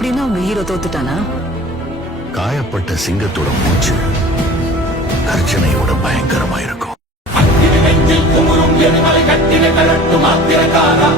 அப்படின்னா உங்க ஹீரோ தோத்துட்டானா? காயப்பட்ட சிங்கத்தோட மூச்சு கர்ஜனையோட பயங்கரமா இருக்கும். குமுறும் எரிமலை கட்டின கலட்டு மாத்திரக்காரா